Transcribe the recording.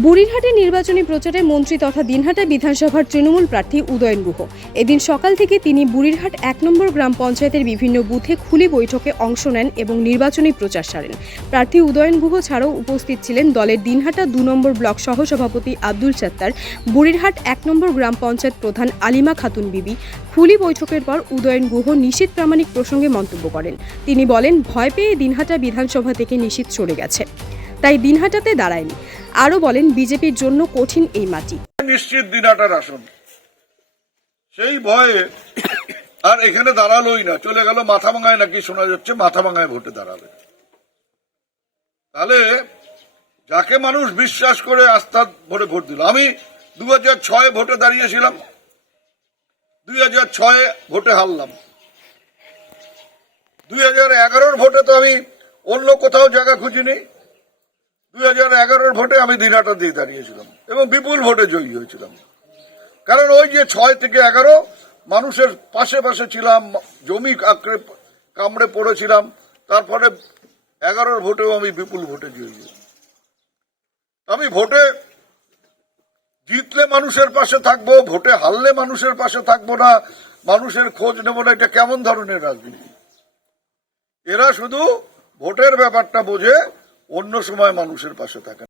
বুড়িরহাটে নির্বাচনী প্রচারে মন্ত্রী তথা দিনহাটা বিধানসভার তৃণমূল প্রার্থী উদয়ন গুহ। এদিন সকাল থেকে তিনি বুড়িরহাট ১ নম্বর গ্রাম পঞ্চায়েতের বিভিন্ন বুথে খুলি বৈঠকে অংশ নেন এবং নির্বাচনী প্রচার সারেন। প্রার্থী উদয়ন গুহ ছাড়াও উপস্থিত ছিলেন দলের দিনহাটা ২ নম্বর ব্লক সহসভাপতি আব্দুল সত্তার, বুড়িরহাট ১ নম্বর গ্রাম পঞ্চায়েত প্রধান আলিমা খাতুন বিবি। খুলি বৈঠকের পর উদয়ন গুহ নিশীথ প্রামাণিক প্রসঙ্গে মন্তব্য করেন। তিনি বলেন, ভয় পেয়ে দিনহাটা বিধানসভা থেকে নিশীথ সরে গেছে, তাই দিনহাটাতে দাঁড়ায়নি। আরও বলেন, বিজেপির জন্য কঠিন এই মাটি। নিশ্চিত দিনহাটার আসন, সেই ভয়ে আর এখানে দাঁড়ালোই না, চলে গেল মাথাভাঙায়, নাকি শোনা যাচ্ছে মাথাভাঙায় ভোটে দাঁড়াবে। তাহলে যাকে মানুষ বিশ্বাস করে আস্থা ভরে ভোট দিল, আমি 2006 ভোটে দাঁড়িয়েছিলাম, 2006 ভোটে হারলাম। 2011 ভোটে তো আমি অন্য কোথাও জায়গা খুঁজিনি, 2011 ভোটে আমি দিনহাটা দিয়ে দাঁড়িয়েছিলাম এবং বিপুল ভোটে জয়ী হয়েছিলাম। কারণ ওই যে 6 থেকে 11 মানুষের পাশে পাশে ছিলাম, জমি কামড়ে পড়েছিলাম, তারপরে 11 ভোটেও আমি বিপুল ভোটে জয়ী হই। আমি ভোটে জিতলে মানুষের পাশে থাকবো, ভোটে হারলে মানুষের পাশে থাকবো না, মানুষের খোঁজ নেব না, এটা কেমন ধরনের রাজনীতি? এরা শুধু ভোটের ব্যাপারটা বোঝে, অন্য সময় মানুষের পাশে থাকে।